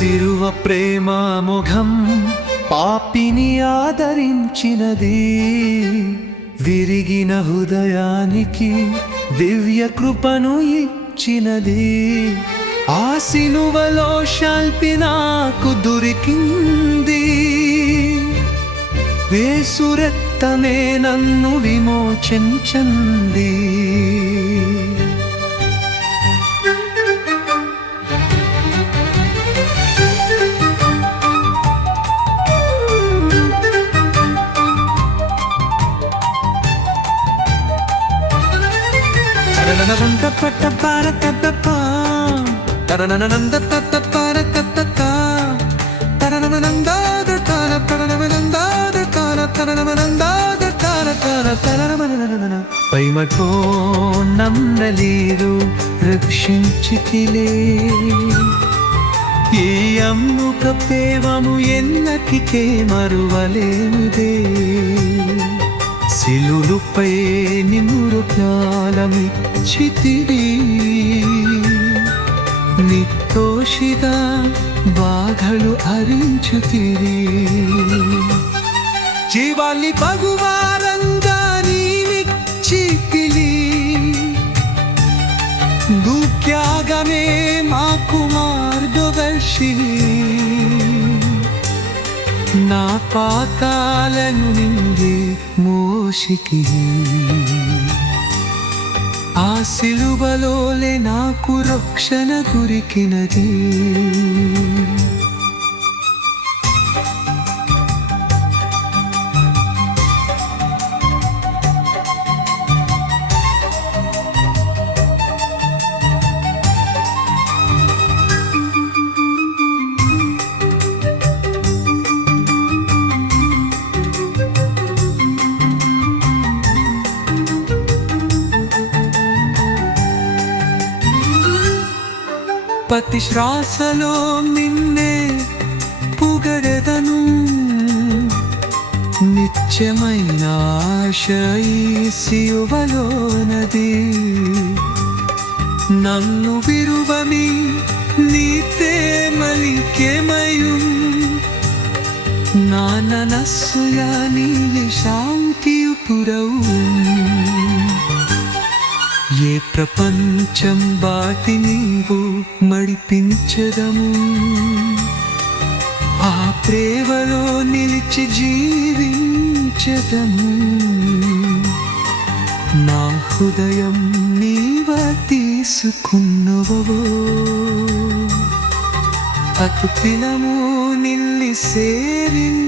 సిరువ ప్రేమ ముఖం పాపిని ఆదరించినది. విరిగిన హృదయానికి దివ్య కృపను ఇచ్చినది. ఆ సిలువలో శాల్పి నాకు దొరికింది. వేసురెత్తనే నన్ను విమోచించంది. పైమకో నమ్మలేరు రక్షించితిలే ఈ అమ్ముక పేవము ఎన్నటికే మరువలేనిదే సిలులుపై నిమురు జ్ఞానమిచ్చితివి. నిర్దోషిత బాధలు అరించుతిరి జీవాన్ని భగువారంగా నీవిచ్చితిలి దుఃఖ్యాగమే మాకు మార్గదర్శి. నా పాతాలను నిండి దోషికి ఆ సిలువలోలే నాకు రక్షణ గురికినది పతి శ్వాసలో నిన్నే పుగరెదను. నిత్యమైన ఆశ నన్ను విరువని నీతే మలికేమయం నా ననస్సుయ నీలి శాంతియుతురవు ఏ ప్రపంచం బాటి నీవు మడిపించదము. ఆ ప్రేమలో నిలిచి జీవించదము. నా హృదయం నీవ తీసుకున్నవో అతుపిలము నిల్లి సేవించడం